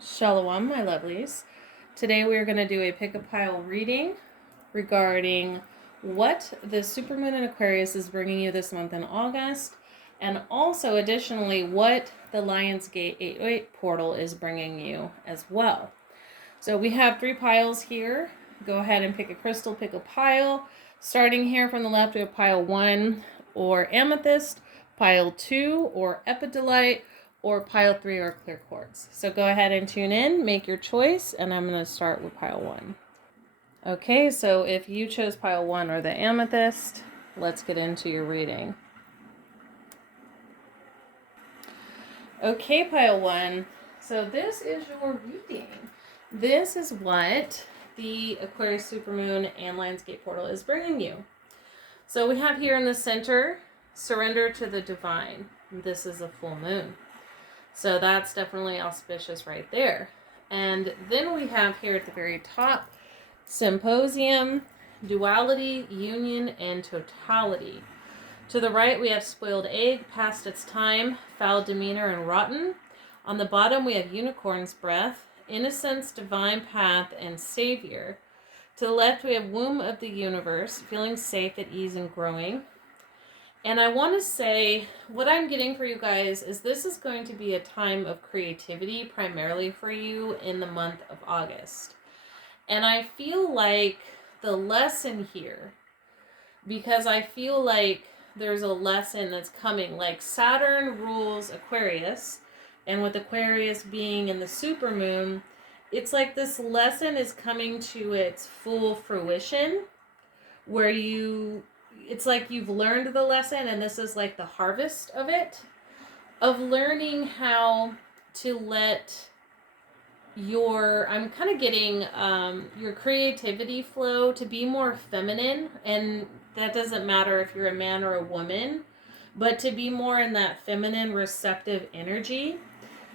Shalom, my lovelies. Today we are going to do a pick-a-pile reading regarding what the supermoon in Aquarius is bringing you this month in August, and also additionally what the Lionsgate 808 portal is bringing you as well. So we have 3 piles here. Go ahead and pick a crystal, pick a pile. Starting here from the left, we have pile 1 or Amethyst, pile 2 or Epidote, or pile 3 or clear quartz. So go ahead and tune in, make your choice, and I'm going to start with pile 1. Okay, so if you chose pile 1 or the amethyst, let's get into your reading. Okay, pile 1. So this is your reading. This is what the Aquarius supermoon and Lionsgate portal is bringing you. So we have here in the center, surrender to the divine. This is a full moon. So that's definitely auspicious right there. And then we have here at the very top, symposium, duality, union, and totality. To the right, we have spoiled egg, past its time, foul demeanor, and rotten. On the bottom, we have unicorn's breath, innocence, divine path, and savior. To the left, we have womb of the universe, feeling safe, at ease, and growing. And I want to say, what I'm getting for you guys is this is going to be a time of creativity, primarily for you in the month of August. And I feel like the lesson here, because I feel like there's a lesson that's coming, like Saturn rules Aquarius, and with Aquarius being in the supermoon, it's like this lesson is coming to its full fruition, where it's like you've learned the lesson, and this is like the harvest of it, of learning how to let I'm kind of getting your creativity flow to be more feminine, and that doesn't matter if you're a man or a woman, but to be more in that feminine receptive energy,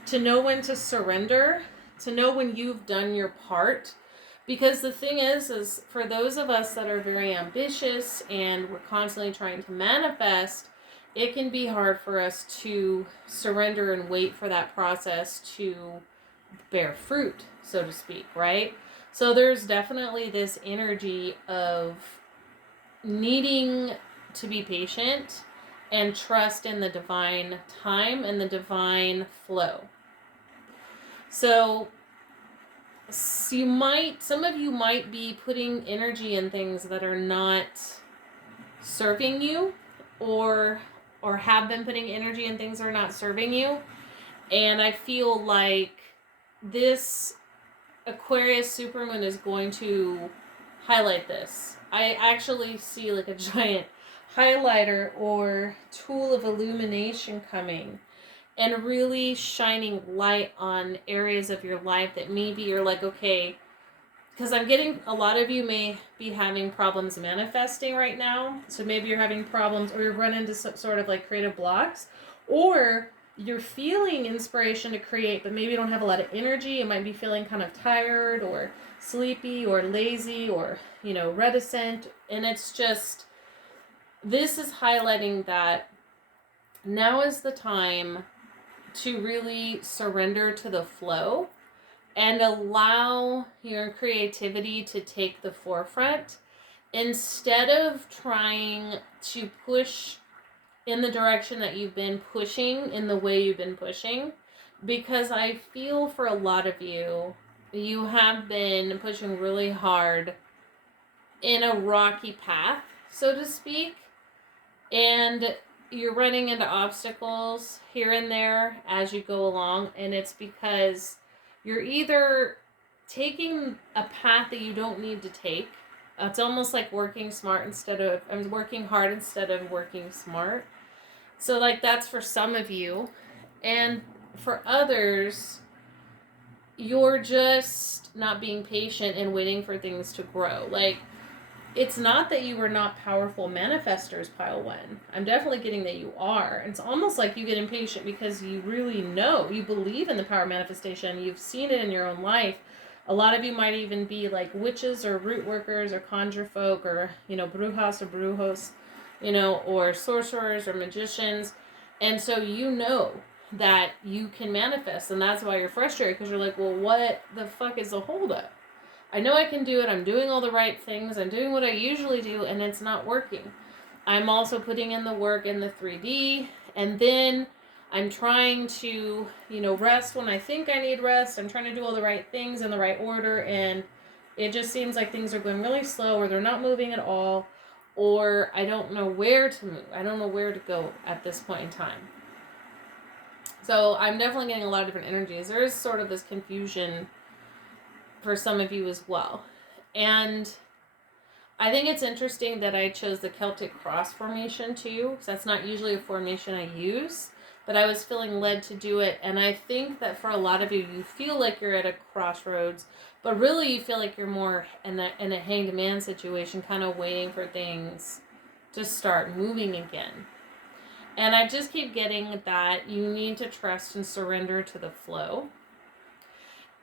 to know when to surrender, to know when you've done your part. Because the thing is for those of us that are very ambitious and we're constantly trying to manifest, it can be hard for us to surrender and wait for that process to bear fruit, so to speak, right? So there's definitely this energy of needing to be patient and trust in the divine time and the divine flow. So some of you might be putting energy in things that are not serving you, or have been putting energy in things that are not serving you. And I feel like this Aquarius supermoon is going to highlight this. I actually see like a giant highlighter or tool of illumination coming, and really shining light on areas of your life that maybe you're like, okay, because I'm getting a lot of you may be having problems manifesting right now. So maybe you're having problems, or you're running into some sort of like creative blocks, or you're feeling inspiration to create, but maybe you don't have a lot of energy. You might be feeling kind of tired or sleepy or lazy or, reticent. And it's just, this is highlighting that now is the time to really surrender to the flow and allow your creativity to take the forefront, instead of trying to push in the direction that you've been pushing, in the way you've been pushing. Because I feel for a lot of you, you have been pushing really hard in a rocky path, so to speak, and you're running into obstacles here and there as you go along, and it's because you're either taking a path that you don't need to take. It's almost like working hard instead of working smart. So like that's for some of you, and for others, you're just not being patient and waiting for things to grow. Like, it's not that you are not powerful manifestors, pile 1. I'm definitely getting that you are. It's almost like you get impatient because you really know, you believe in the power of manifestation. You've seen it in your own life. A lot of you might even be like witches or root workers or conjure folk or, brujas or brujos, or sorcerers or magicians. And so that you can manifest. And that's why you're frustrated, because you're like, well, what the fuck is the holdup? I know I can do it. I'm doing all the right things. I'm doing what I usually do, and it's not working. I'm also putting in the work in the 3D, and then I'm trying to, rest when I think I need rest. I'm trying to do all the right things in the right order, and it just seems like things are going really slow, or they're not moving at all, or I don't know where to move. I don't know where to go at this point in time. So I'm definitely getting a lot of different energies. There is sort of this confusion for some of you as well. And I think it's interesting that I chose the Celtic cross formation too, because that's not usually a formation I use, but I was feeling led to do it. And I think that for a lot of you, you feel like you're at a crossroads, but really you feel like you're more in a hanged man situation, kind of waiting for things to start moving again. And I just keep getting that you need to trust and surrender to the flow.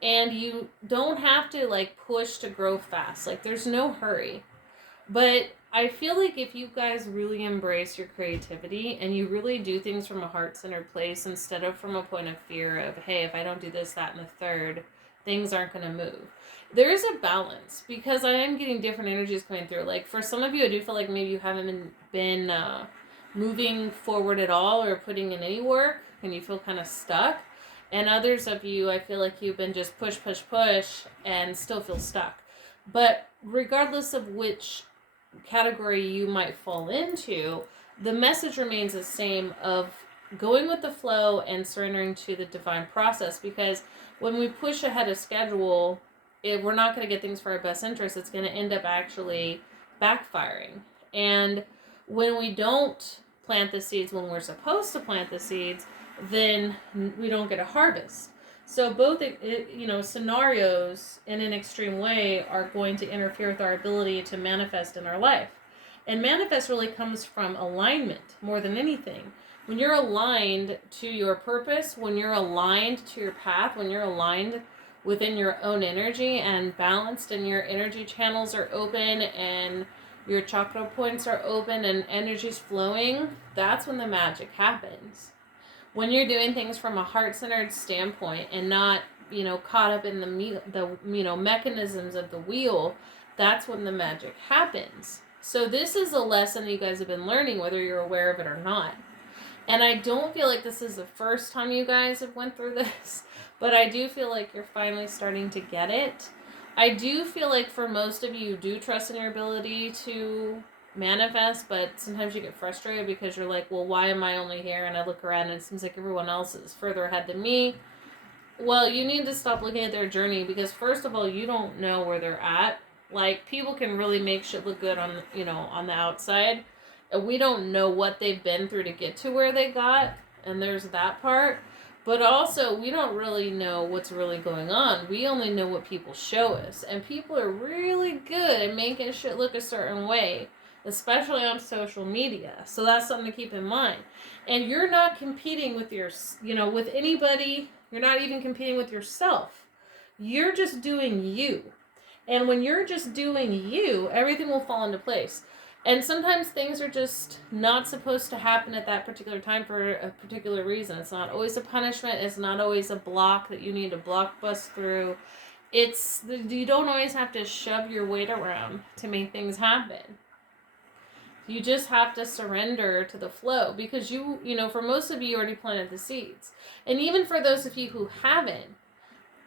And you don't have to push to grow fast. There's no hurry. But I feel like if you guys really embrace your creativity and you really do things from a heart-centered place instead of from a point of fear of, hey, if I don't do this, that, and the third, things aren't going to move. There is a balance, because I am getting different energies coming through. For some of you, I do feel like maybe you haven't been moving forward at all or putting in any work, and you feel kind of stuck. And others of you, I feel like you've been just push, and still feel stuck. But regardless of which category you might fall into, the message remains the same of going with the flow and surrendering to the divine process. Because when we push ahead of schedule, we're not going to get things for our best interest. It's going to end up actually backfiring. And when we don't plant the seeds when we're supposed to plant the seeds, then we don't get a harvest. So both, scenarios in an extreme way are going to interfere with our ability to manifest in our life. And manifest really comes from alignment more than anything. When you're aligned to your purpose, when you're aligned to your path, when you're aligned within your own energy and balanced, and your energy channels are open and your chakra points are open and energy's flowing, that's when the magic happens. When you're doing things from a heart-centered standpoint and not, caught up in the mechanisms of the wheel, that's when the magic happens. So this is a lesson you guys have been learning, whether you're aware of it or not. And I don't feel like this is the first time you guys have went through this, but I do feel like you're finally starting to get it. I do feel like for most of you do trust in your ability to manifest, but sometimes you get frustrated because you're like, well, why am I only here? And I look around and it seems like everyone else is further ahead than me. Well, you need to stop looking at their journey, because first of all, you don't know where they're at. People can really make shit look good on the outside. And we don't know what they've been through to get to where they got. And there's that part. But also, we don't really know what's really going on. We only know what people show us. And people are really good at making shit look a certain way, especially on social media. So that's something to keep in mind. And you're not competing with with anybody. You're not even competing with yourself. You're just doing you. And when you're just doing you, everything will fall into place. And sometimes things are just not supposed to happen at that particular time for a particular reason. It's not always a punishment. It's not always a block that you need to block bust through. You don't always have to shove your weight around to make things happen. You just have to surrender to the flow, because for most of you already planted the seeds. And even for those of you who haven't,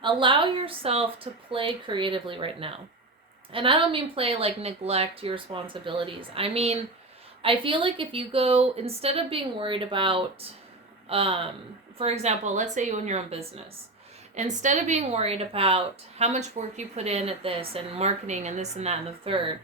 allow yourself to play creatively right now. And I don't mean play like neglect your responsibilities. I mean, I feel like if you go, instead of being worried about, for example, let's say you own your own business. Instead of being worried about how much work you put in at this and marketing and this and that and the third,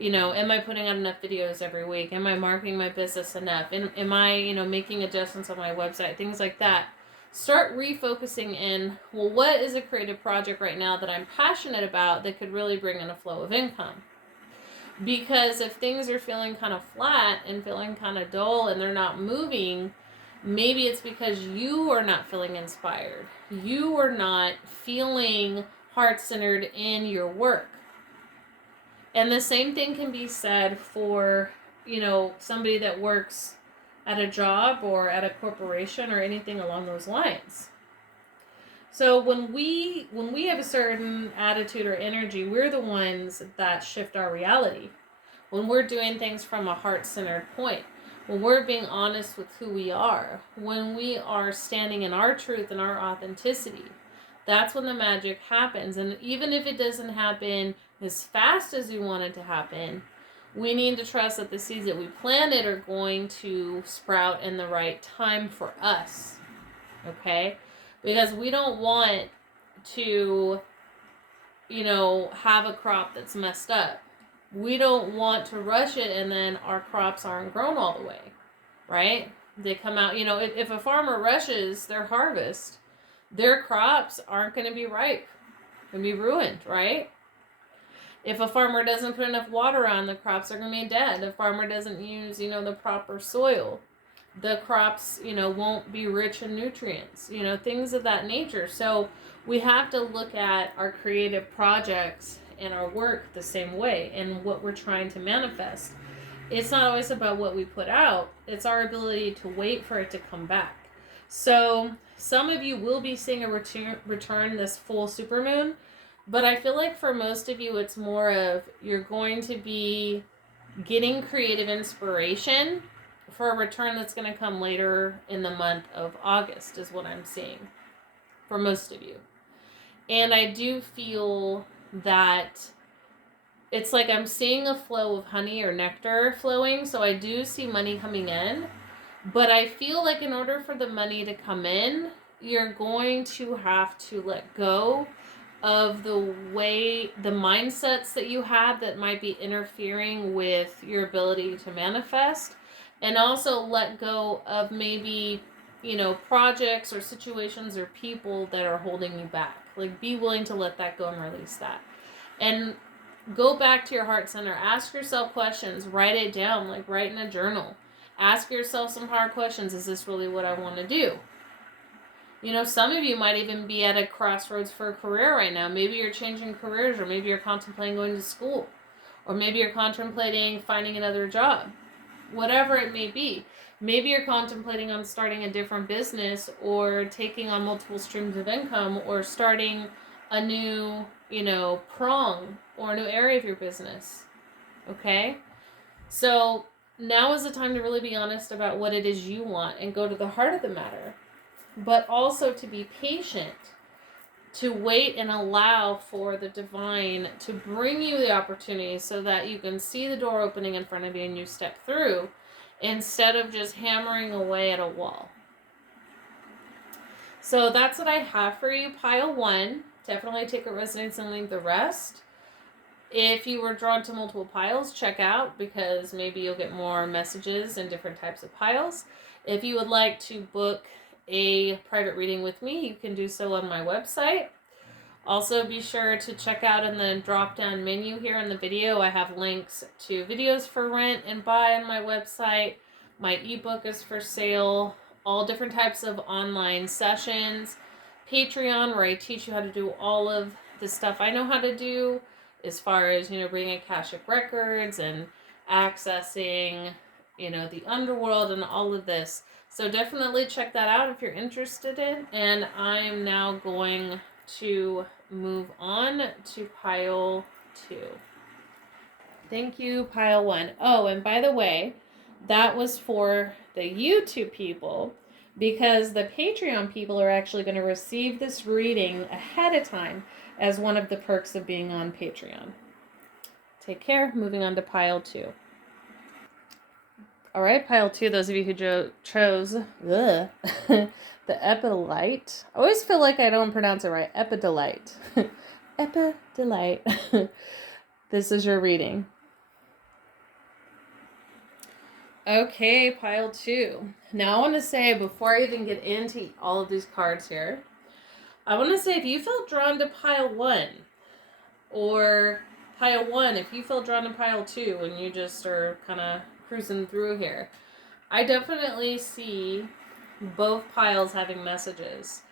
am I putting out enough videos every week? Am I marketing my business enough? Am I, making adjustments on my website? Things like that. Start refocusing in, well, what is a creative project right now that I'm passionate about that could really bring in a flow of income? Because if things are feeling kind of flat and feeling kind of dull and they're not moving, maybe it's because you are not feeling inspired. You are not feeling heart-centered in your work. And the same thing can be said for, somebody that works at a job or at a corporation or anything along those lines. So when we have a certain attitude or energy, we're the ones that shift our reality. When we're doing things from a heart-centered point, when we're being honest with who we are, when we are standing in our truth and our authenticity, that's when the magic happens. And even if it doesn't happen as fast as we want it to happen, we need to trust that the seeds that we planted are going to sprout in the right time for us. Okay? Because we don't want to, have a crop that's messed up. We don't want to rush it and then our crops aren't grown all the way, right? They come out, if a farmer rushes their harvest, their crops aren't going to be ripe. Going to be ruined, right? If a farmer doesn't put enough water on, the crops are going to be dead. If a farmer doesn't use, the proper soil, the crops, won't be rich in nutrients, things of that nature. So we have to look at our creative projects and our work the same way and what we're trying to manifest. It's not always about what we put out. It's our ability to wait for it to come back. So some of you will be seeing a return this full supermoon, but I feel like for most of you, it's more of you're going to be getting creative inspiration for a return that's going to come later in the month of August is what I'm seeing for most of you. And I do feel that it's like I'm seeing a flow of honey or nectar flowing. So I do see money coming in. But I feel like in order for the money to come in, you're going to have to let go of the mindsets that you have that might be interfering with your ability to manifest. And also let go of maybe, projects or situations or people that are holding you back. Like, be willing to let that go and release that. And go back to your heart center. Ask yourself questions. Write it down. Like, write in a journal. Ask yourself some hard questions. Is this really what I want to do? Some of you might even be at a crossroads for a career right now. Maybe you're changing careers, or maybe you're contemplating going to school, or maybe you're contemplating finding another job. Whatever it may be. Maybe you're contemplating on starting a different business or taking on multiple streams of income or starting a new, prong or a new area of your business. Okay? So now is the time to really be honest about what it is you want and go to the heart of the matter. But also to be patient, to wait and allow for the divine to bring you the opportunity so that you can see the door opening in front of you and you step through instead of just hammering away at a wall. So that's what I have for you, pile 1. Definitely take what resonates and leave the rest. If you were drawn to multiple piles, check out, because maybe you'll get more messages in different types of piles. If you would like to book a private reading with me, you can do so on my website. Also, be sure to check out in the drop-down menu here in the video. I have links to videos for rent and buy on my website. My ebook is for sale. All different types of online sessions. Patreon, where I teach you how to do all of the stuff I know how to do, as far as, bringing akashic records and accessing, the underworld and all of this. So definitely check that out if you're interested in. And I'm now going to move on to pile 2. Thank you, pile 1. Oh, and by the way, that was for the YouTube people, because the Patreon people are actually going to receive this reading ahead of time as one of the perks of being on Patreon. Take care. Moving on to pile 2. All right, pile 2, those of you who chose the Epidote. I always feel like I don't pronounce it right. Epidote. Epidote. This is your reading. Okay, pile 2. Now I want to say, before I even get into all of these cards here, I want to say, if you felt drawn to pile 1, or pile 1, if you felt drawn to pile 2 and you just are kind of cruising through here, I definitely see both piles having messages.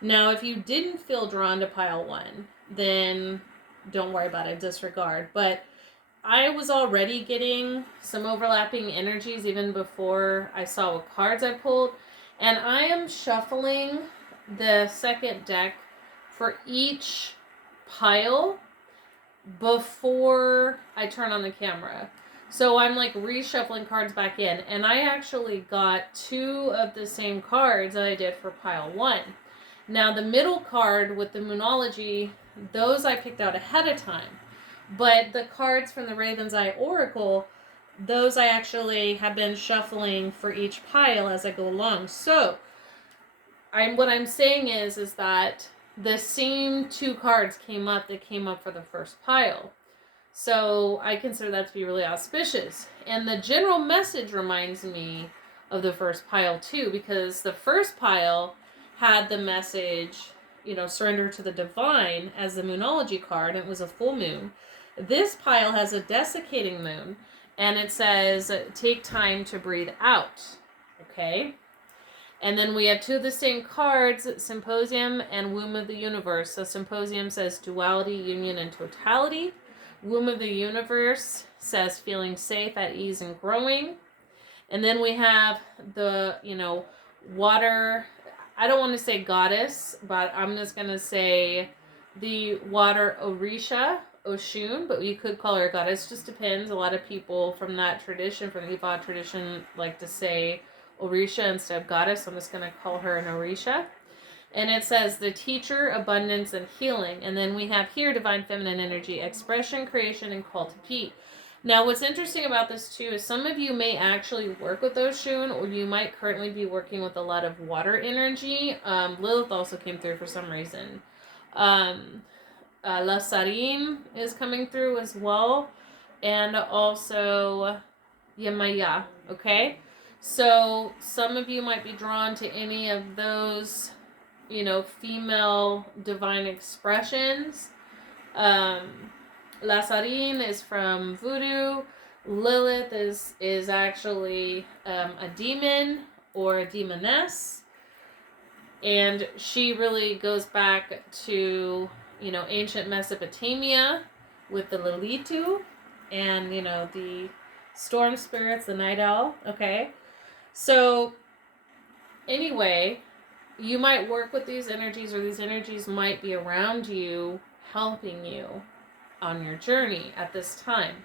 Now, if you didn't feel drawn to pile 1, then don't worry about it, disregard. But I was already getting some overlapping energies even before I saw what cards I pulled. And I am shuffling the second deck for each pile before I turn on the camera. So I'm like reshuffling cards back in. And I actually got 2 of the same cards that I did for pile 1. Now the middle card with the Moonology, those I picked out ahead of time. But the cards from the Raven's Eye Oracle, those I actually have been shuffling for each pile as I go along. So, what I'm saying is that the same 2 cards came up that came up for the first pile. So, I consider that to be really auspicious. And the general message reminds me of the first pile too, because the first pile had the message, surrender to the divine as the Moonology card. It was a full moon. This pile has a desiccating moon, and it says, take time to breathe out. Okay? And then we have 2 of the same cards, Symposium and Womb of the Universe. So Symposium says duality, union, and totality. Womb of the Universe says feeling safe, at ease, and growing. And then we have the, water. I don't want to say goddess, but I'm just going to say the water Orisha, Oshun, but you could call her a goddess. Just depends. A lot of people from that tradition, from the Ifa tradition, like to say Orisha instead of goddess. I'm just going to call her an Orisha. And it says the teacher, abundance, and healing. And then we have here divine feminine energy, expression, creation, and call to be. Now, what's interesting about this too is some of you may actually work with Oshun, or you might currently be working with a lot of water energy. Lilith also came through for some reason. La Sarin is coming through as well, and also Yemaya, okay? So some of you might be drawn to any of those, female divine expressions. La Sarin is from Voodoo. Lilith is actually a demon or a demoness, and she really goes back to ancient Mesopotamia with the Lilitu and, the storm spirits, the night owl, okay? So, anyway, you might work with these energies, or these energies might be around you, helping you on your journey at this time.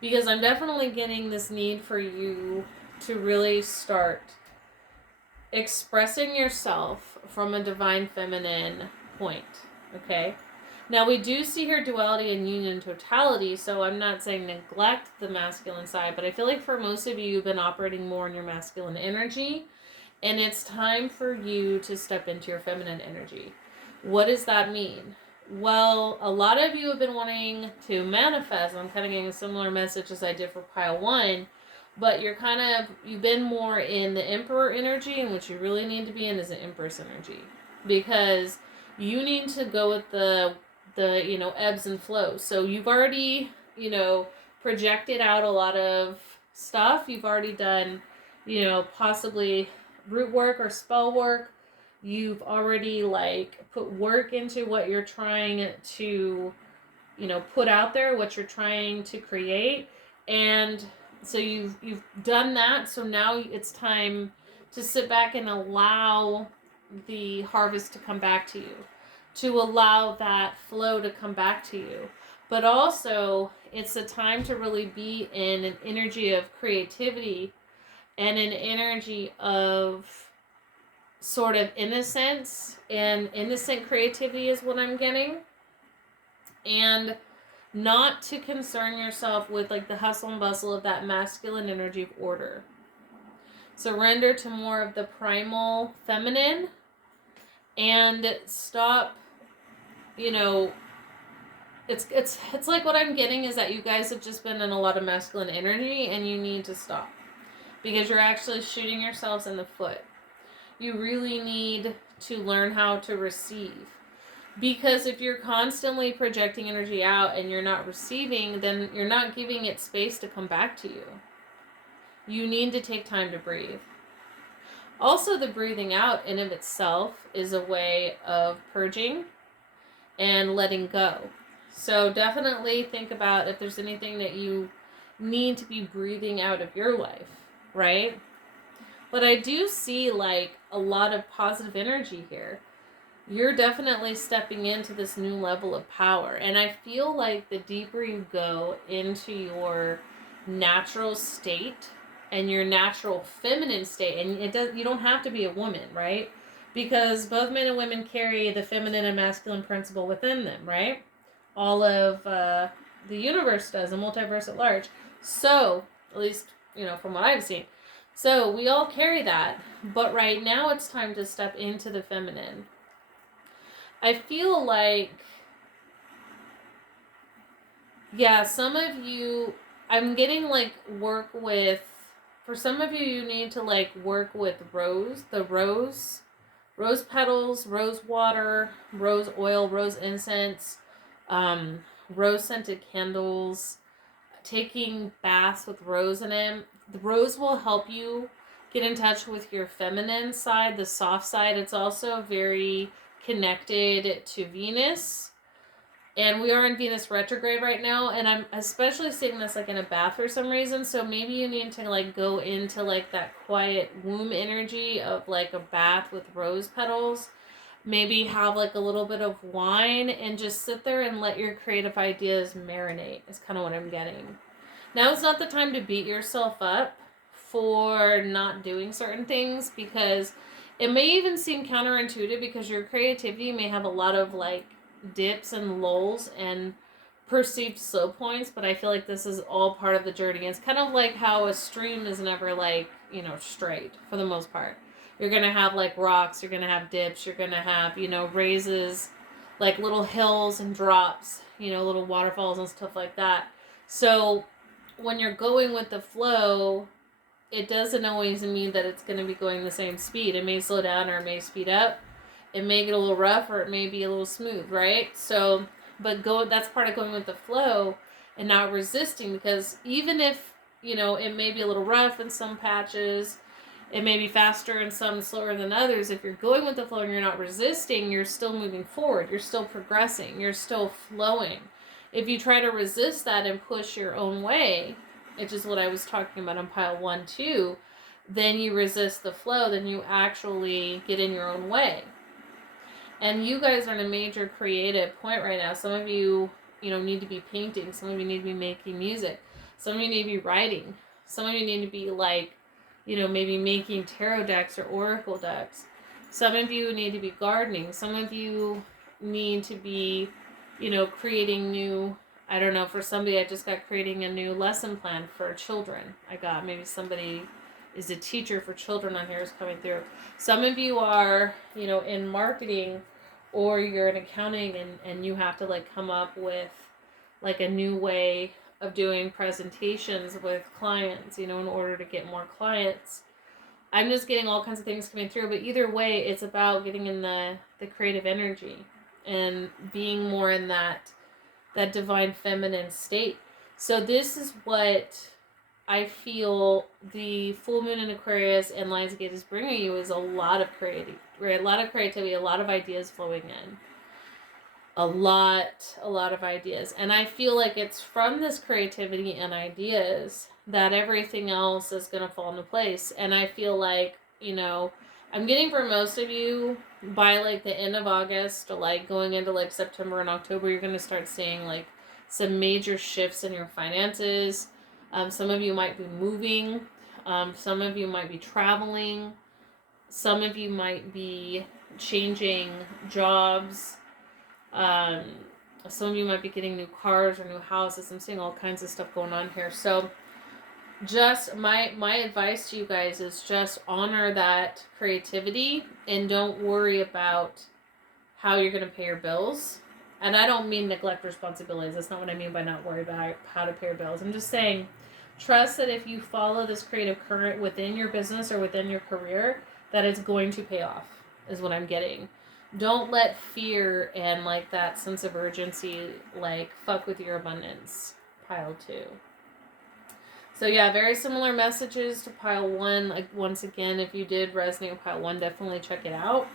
Because I'm definitely getting this need for you to really start expressing yourself from a divine feminine point. Okay? Now, we do see here duality and union and totality, so I'm not saying neglect the masculine side, but I feel like for most of you, you've been operating more in your masculine energy, and it's time for you to step into your feminine energy. What does that mean? Well, a lot of you have been wanting to manifest. I'm kind of getting a similar message as I did for pile 1, but you've been more in the Emperor energy, and what you really need to be in is the Empress energy, because you need to go with the ebbs and flows. So you've already, projected out a lot of stuff. You've already done, possibly root work or spell work. You've already put work into what you're trying to, put out there, what you're trying to create. And so you've done that. So now it's time to sit back and allow the harvest to come back to you, to allow that flow to come back to you. But also, it's a time to really be in an energy of creativity and an energy of sort of innocence, and innocent creativity is what I'm getting. And not to concern yourself with the hustle and bustle of that masculine energy of order. Surrender to more of the primal feminine, and stop, it's like what I'm getting is that you guys have just been in a lot of masculine energy, and you need to stop, because you're actually shooting yourselves in the foot. You really need to learn how to receive, because if you're constantly projecting energy out and you're not receiving, then you're not giving it space to come back to you. You need to take time to breathe. Also, the breathing out in of itself is a way of purging and letting go. So definitely think about if there's anything that you need to be breathing out of your life, right? But I do see like a lot of positive energy here. You're definitely stepping into this new level of power. And I feel like the deeper you go into your natural state and your natural feminine state, and you don't have to be a woman, right? Because both men and women carry the feminine and masculine principle within them, right? All of the universe does, the multiverse at large. So, at least, from what I've seen. So, we all carry that. But right now, it's time to step into the feminine. I feel like, some of you, I'm getting like work with, for some of you, you need to like work with rose petals, rose water, rose oil, rose incense, rose scented candles, taking baths with rose in it. The rose will help you get in touch with your feminine side, the soft side. It's also very connected to Venus. And we are in Venus retrograde right now, and I'm especially seeing this like in a bath for some reason. So maybe you need to like go into like that quiet womb energy of like a bath with rose petals. Maybe have like a little bit of wine and just sit there and let your creative ideas marinate. Is kind of what I'm getting. Now is not the time to beat yourself up for not doing certain things, because it may even seem counterintuitive, because your creativity may have a lot of like dips and lulls and perceived slow points, but I feel like this is all part of the journey. It's kind of like how a stream is never like, straight for the most part. You're going to have like rocks, you're going to have dips, you're going to have, raises, like little hills and drops, little waterfalls and stuff like that. So when you're going with the flow, it doesn't always mean that it's going to be going the same speed. It may slow down or it may speed up. It may get a little rough or it may be a little smooth, right? So, that's part of going with the flow and not resisting, because even if, it may be a little rough in some patches, it may be faster and some slower than others. If you're going with the flow and you're not resisting, you're still moving forward. You're still progressing. You're still flowing. If you try to resist that and push your own way, which is what I was talking about on pile 1, 2, then you resist the flow, then you actually get in your own way. And you guys are in a major creative point right now. Some of you, need to be painting. Some of you need to be making music. Some of you need to be writing. Some of you need to be like, maybe making tarot decks or oracle decks. Some of you need to be gardening. Some of you need to be, creating new, I don't know, for somebody I just got creating a new lesson plan for children. I got maybe somebody is a teacher for children on here is coming through. Some of you are, in marketing, or you're in accounting and you have to like come up with like a new way of doing presentations with clients, in order to get more clients. I'm just getting all kinds of things coming through, but either way, it's about getting in the creative energy and being more in that divine feminine state. So this is what I feel the full moon in Aquarius and Lionsgate is bringing you, is a lot of creativity, right? A lot of creativity, a lot of ideas flowing in. A lot of ideas. And I feel like it's from this creativity and ideas that everything else is going to fall into place. And I feel like, I'm getting for most of you by like the end of August, or like going into like September and October, you're going to start seeing like some major shifts in your finances. Some of you might be moving. Some of you might be traveling. Some of you might be changing jobs. Some of you might be getting new cars or new houses. I'm seeing all kinds of stuff going on here. So just my advice to you guys is just honor that creativity and don't worry about how you're going to pay your bills. And I don't mean neglect responsibilities. That's not what I mean by not worry about how to pay your bills. I'm just saying, trust that if you follow this creative current within your business or within your career, that it's going to pay off, is what I'm getting. Don't let fear and like that sense of urgency like fuck with your abundance. Pile 2. So yeah, very similar messages to pile 1. Like once again, if you did resonate with pile 1, definitely check it out.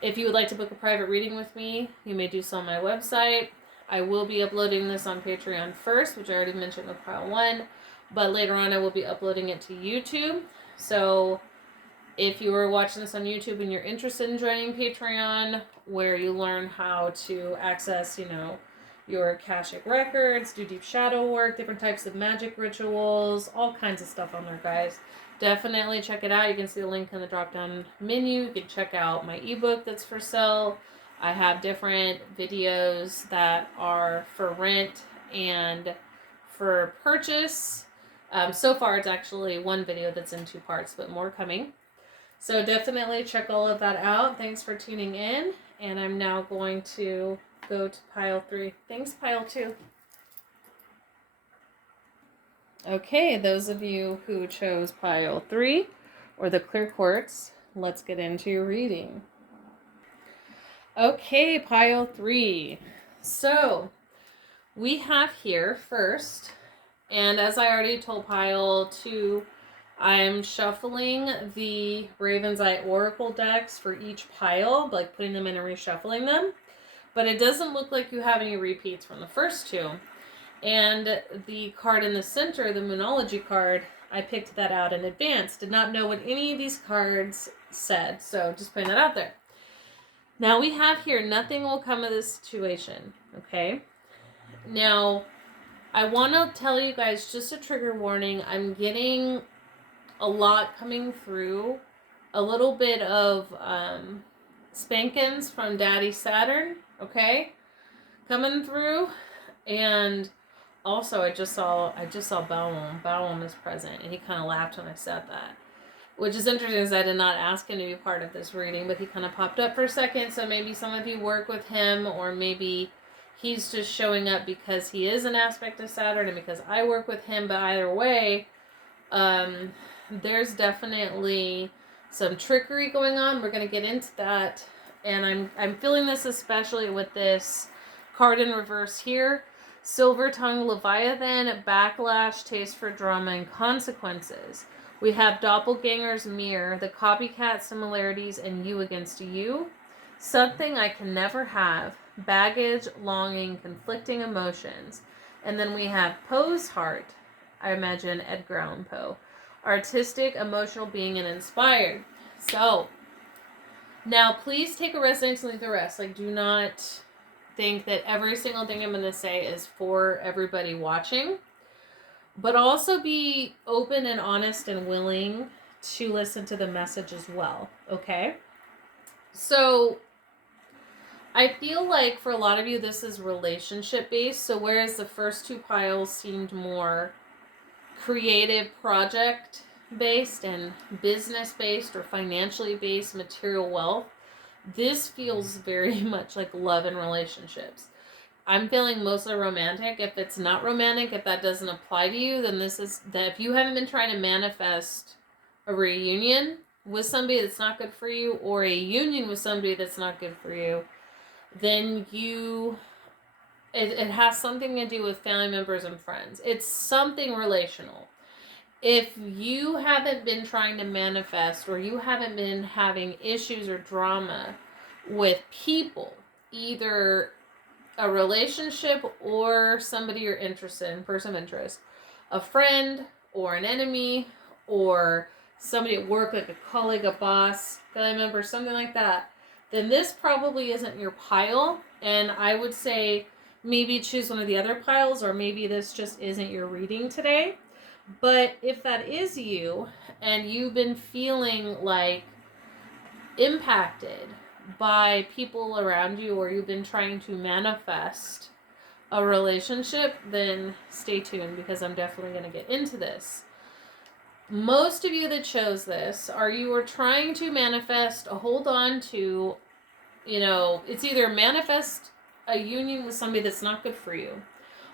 If you would like to book a private reading with me, you may do so on my website. I will be uploading this on Patreon first, which I already mentioned with pile 1, but later on I will be uploading it to YouTube. So if you are watching this on YouTube and you're interested in joining Patreon, where you learn how to access, your akashic records, do deep shadow work, different types of magic rituals, all kinds of stuff on there, guys. Definitely check it out. You can see the link in the drop-down menu. You can check out my ebook that's for sale. I have different videos that are for rent and for purchase. So far, it's actually one video that's in 2 parts, but more coming. So definitely check all of that out. Thanks for tuning in. And I'm now going to go to pile 3. Thanks, pile 2. Okay, those of you who chose pile 3 or the clear quartz, let's get into your reading. Okay, pile 3. So we have here first, and as I already told pile 2, I'm shuffling the Raven's Eye Oracle decks for each pile, like putting them in and reshuffling them. But it doesn't look like you have any repeats from the first 2. And the card in the center, the Moonology card, I picked that out in advance. Did not know what any of these cards said, so just putting that out there. Now we have here, nothing will come of this situation, okay? Now, I want to tell you guys, just a trigger warning, I'm getting a lot coming through, a little bit of spankings from Daddy Saturn, okay, coming through, and also I just saw Bowum. Bowum is present, and he kind of laughed when I said that, which is interesting because I did not ask him to be part of this reading, but he kind of popped up for a second, so maybe some of you work with him, or maybe he's just showing up because he is an aspect of Saturn and because I work with him, but either way, there's definitely some trickery going on. We're going to get into that. And I'm feeling this especially with this card in reverse here. Silver Tongue Leviathan, Backlash, Taste for Drama and Consequences. We have Doppelganger's Mirror, the copycat similarities, and you against you. Something I can never have. Baggage, longing, conflicting emotions. And then we have Poe's Heart. I imagine Edgar Allan Poe. Artistic, emotional being, and inspired. So, now please take a resonance and leave the rest. Like, do not think that every single thing I'm going to say is for everybody watching. But also be open and honest and willing to listen to the message as well. Okay? So, I feel like for a lot of you, this is relationship based. So, whereas the first 2 piles seemed more creative project based and business based or financially based, material wealth, this feels very much like love and relationships. I'm feeling mostly romantic. If it's not romantic, if that doesn't apply to you, then this is that if you haven't been trying to manifest a reunion with somebody that's not good for you, or a union with somebody that's not good for you, then it has something to do with family members and friends. It's something relational. If you haven't been trying to manifest, or you haven't been having issues or drama with people, either a relationship or somebody you're interested in, person of interest, a friend or an enemy, or somebody at work, like a colleague, a boss, family member, something like that, then this probably isn't your pile. And I would say maybe choose one of the other piles, or maybe this just isn't your reading today. But if that is you, and you've been feeling like impacted by people around you, or you've been trying to manifest a relationship, then stay tuned, because I'm definitely going to get into this. Most of you that chose this you are trying to manifest a hold on to, it's either manifest a union with somebody that's not good for you,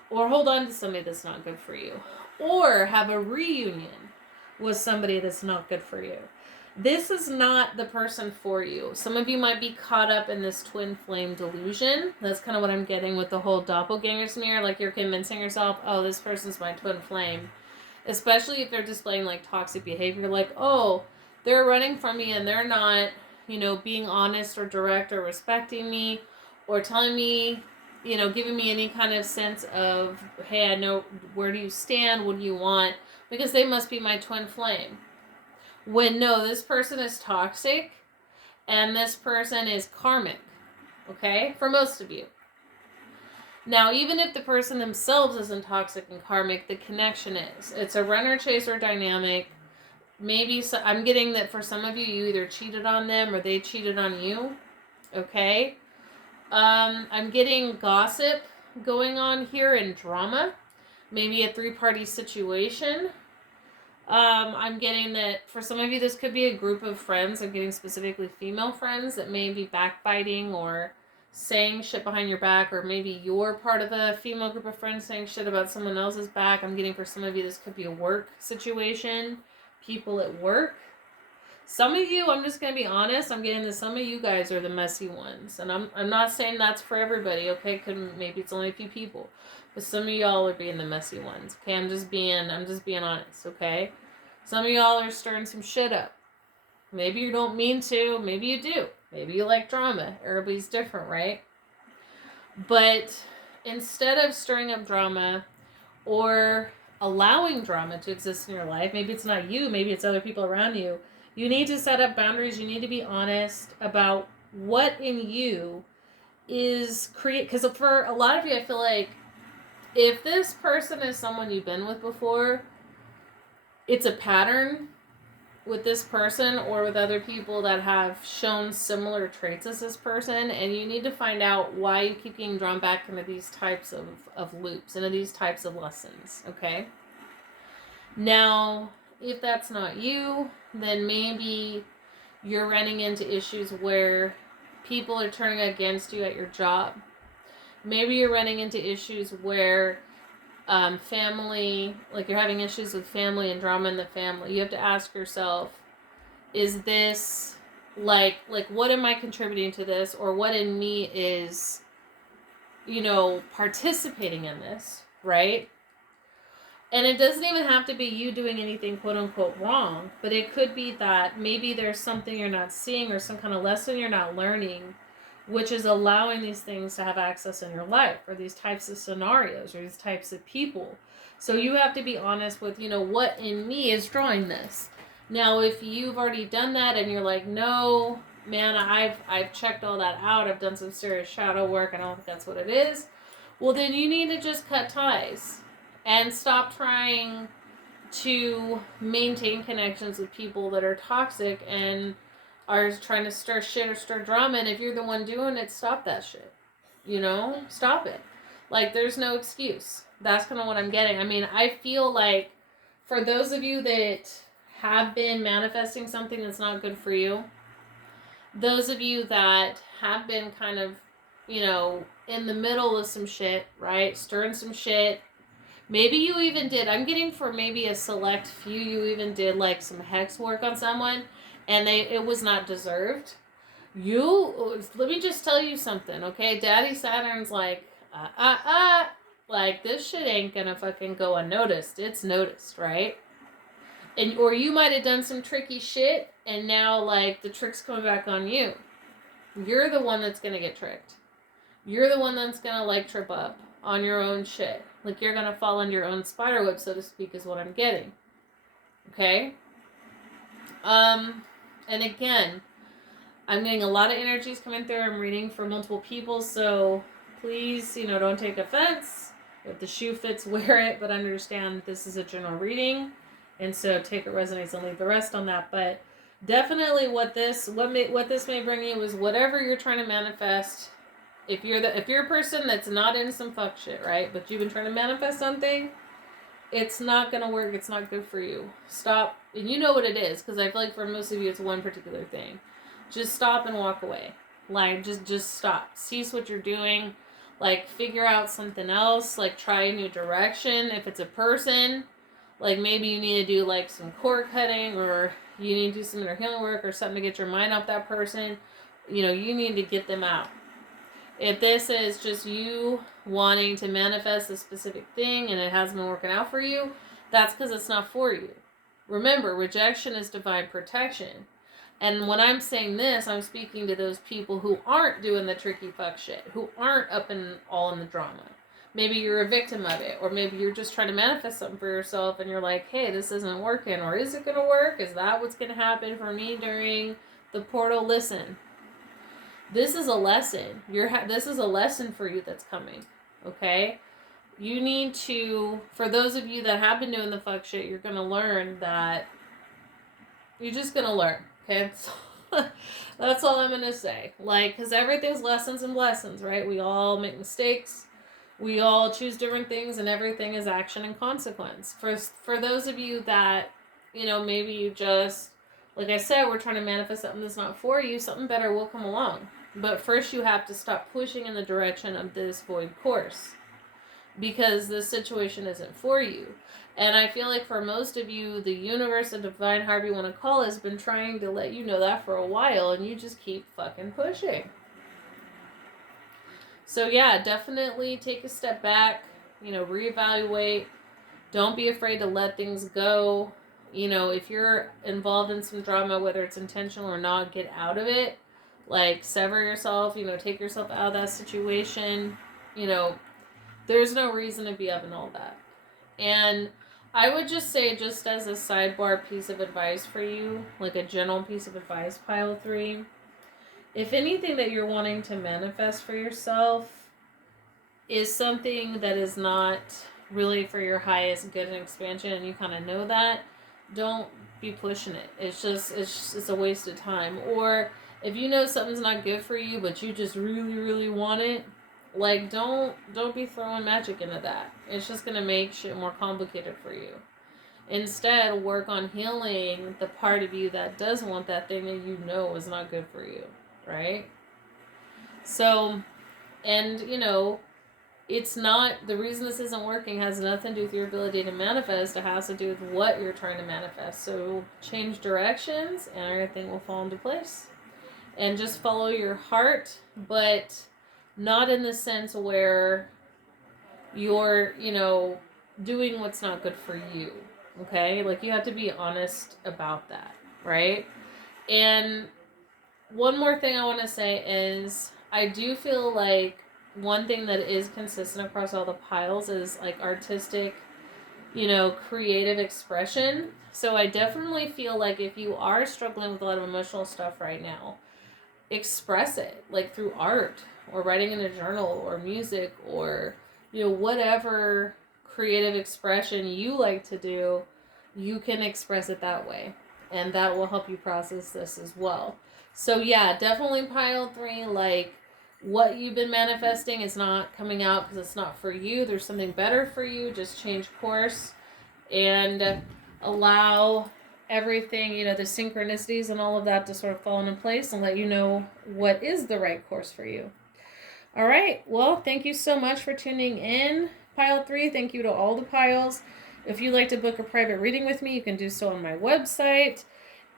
or hold on to somebody that's not good for you, or have a reunion with somebody that's not good for you. This is not the person for you. Some of you might be caught up in this twin flame delusion. That's kind of what I'm getting with the whole doppelganger's mirror. Like, you're convincing yourself, oh, this person's my twin flame. Especially if they're displaying like toxic behavior. Like, oh, they're running from me and they're not, being honest or direct or respecting me, or telling me giving me any kind of sense of, hey, I know, where do you stand? What do you want? Because they must be my twin flame. When no, this person is toxic and this person is karmic. Okay? For most of you. Now, even if the person themselves isn't toxic and karmic, the connection is. It's a runner-chaser dynamic. Maybe I'm getting that for some of you, you either cheated on them or they cheated on you. Okay? I'm getting gossip going on here and drama. Maybe a 3-party situation. I'm getting that for some of you, this could be a group of friends. I'm getting specifically female friends that may be backbiting or saying shit behind your back, or maybe you're part of a female group of friends saying shit about someone else's back. I'm getting for some of you, this could be a work situation. People at work. Some of you, I'm just going to be honest, I'm getting that some of you guys are the messy ones. And I'm not saying that's for everybody, okay? Maybe it's only a few people. But some of y'all are being the messy ones, okay? I'm just being honest, okay? Some of y'all are stirring some shit up. Maybe you don't mean to, maybe you do. Maybe you like drama. Everybody's different, right? But instead of stirring up drama or allowing drama to exist in your life, maybe it's not you, maybe it's other people around you, you need to set up boundaries. You need to be honest about what in you is because for a lot of you, I feel like if this person is someone you've been with before, it's a pattern with this person or with other people that have shown similar traits as this person, and you need to find out why you keep getting drawn back into these types of loops, into these types of lessons, okay? Now, if that's not you, then maybe you're running into issues where people are turning against you at your job. Maybe you're running into issues where family, like you're having issues with family and drama in the family. You have to ask yourself, is this like what am I contributing to this, or what in me is, participating in this, right? And it doesn't even have to be you doing anything quote unquote wrong, but it could be that maybe there's something you're not seeing or some kind of lesson you're not learning, which is allowing these things to have access in your life, or these types of scenarios, or these types of people. So you have to be honest with, what in me is drawing this. Now, if you've already done that and you're like, no, man, I've checked all that out, I've done some serious shadow work, I don't think that's what it is, well, then you need to just cut ties and stop trying to maintain connections with people that are toxic and are trying to stir shit or stir drama. And if you're the one doing it, stop that shit. Stop it. Like, there's no excuse. That's kind of what I'm getting. I mean, I feel like for those of you that have been manifesting something that's not good for you, those of you that have been kind of, in the middle of some shit, right? Stirring some shit. Maybe you even did, I'm getting for maybe a select few, you even did like some hex work on someone and it was not deserved. Let me just tell you something, okay? Daddy Saturn's like, like this shit ain't gonna fucking go unnoticed. It's noticed, right? Or you might have done some tricky shit and now like the trick's coming back on you. You're the one that's gonna get tricked. You're the one that's gonna like trip up on your own shit. Like you're gonna fall into your own spider web, so to speak, is what I'm getting. Okay? And again, I'm getting a lot of energies coming through. I'm reading for multiple people, so please, don't take offense. If the shoe fits, wear it, but understand this is a general reading, and so take what resonates and leave the rest on that. But definitely what this may bring you is whatever you're trying to manifest. If you're a person that's not in some fuck shit, right? But you've been trying to manifest something, it's not gonna work. It's not good for you. Stop, and you know what it is, because I feel like for most of you, it's one particular thing. Just stop and walk away. Like just stop. Cease what you're doing. Like figure out something else. Like try a new direction. If it's a person, like maybe you need to do like some cord cutting, or you need to do some inner healing work or something to get your mind off that person. You need to get them out. If this is just you wanting to manifest a specific thing and it hasn't been working out for you, that's because it's not for you. Remember, rejection is divine protection. And when I'm saying this, I'm speaking to those people who aren't doing the tricky fuck shit, who aren't up in all in the drama. Maybe you're a victim of it, or maybe you're just trying to manifest something for yourself and you're like, hey, this isn't working, or is it going to work? Is that what's going to happen for me during the portal? Listen, this is a lesson. This is a lesson for you that's coming, okay? You need to, for those of you that have been doing the fuck shit, you're going to learn that you're just going to learn, okay? That's all I'm going to say. Like, because everything's lessons and lessons, right? We all make mistakes. We all choose different things, and everything is action and consequence. For those of you that, you know, maybe you just, like I said, we're trying to manifest something that's not for you, something better will come along. But first you have to stop pushing in the direction of this void course, because this situation isn't for you. And I feel like for most of you, the universe, the divine, however you want to call it, has been trying to let you know that for a while, and you just keep fucking pushing. So yeah, definitely take a step back, you know, reevaluate. Don't be afraid to let things go. You know, if you're involved in some drama, whether it's intentional or not, get out of it. Like, sever yourself, you know, take yourself out of that situation. You know, there's no reason to be up in all that. And I would just say, just as a sidebar piece of advice for you, like a general piece of advice, pile 3, if anything that you're wanting to manifest for yourself is something that is not really for your highest good and expansion, and you kind of know that, don't be pushing it. It's a waste of time. Or if you know something's not good for you, but you just really, really want it, like, don't be throwing magic into that. It's just going to make shit more complicated for you. Instead, work on healing the part of you that does want that thing and you know is not good for you. Right? So, and, you know, it's not, the reason this isn't working has nothing to do with your ability to manifest. It has to do with what you're trying to manifest. So change directions and everything will fall into place. And just follow your heart, but not in the sense where you're, you know, doing what's not good for you. Okay? Like, you have to be honest about that. Right? And one more thing I want to say is, I do feel like one thing that is consistent across all the piles is like artistic, you know, creative expression. So I definitely feel like if you are struggling with a lot of emotional stuff right now, express it, like through art or writing in a journal or music or, you know, whatever creative expression you like to do, you can express it that way. And that will help you process this as well. So yeah, definitely pile 3, like, what you've been manifesting is not coming out because it's not for you. There's something better for you. Just change course and allow everything, you know, the synchronicities and all of that to sort of fall into place and let you know what is the right course for you. All right. Well, thank you so much for tuning in, pile 3. Thank you to all the piles. If you'd like to book a private reading with me, you can do so on my website.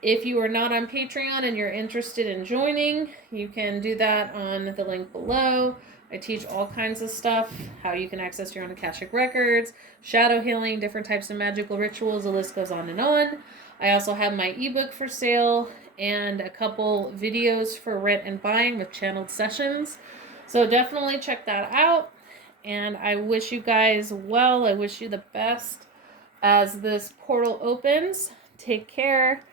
If you are not on Patreon and you're interested in joining, you can do that on the link below. I teach all kinds of stuff, how you can access your own akashic records, shadow healing, different types of magical rituals, the list goes on and on. I also have my ebook for sale and a couple videos for rent and buying with channeled sessions. So definitely check that out. And I wish you guys well. I wish you the best as this portal opens. Take care.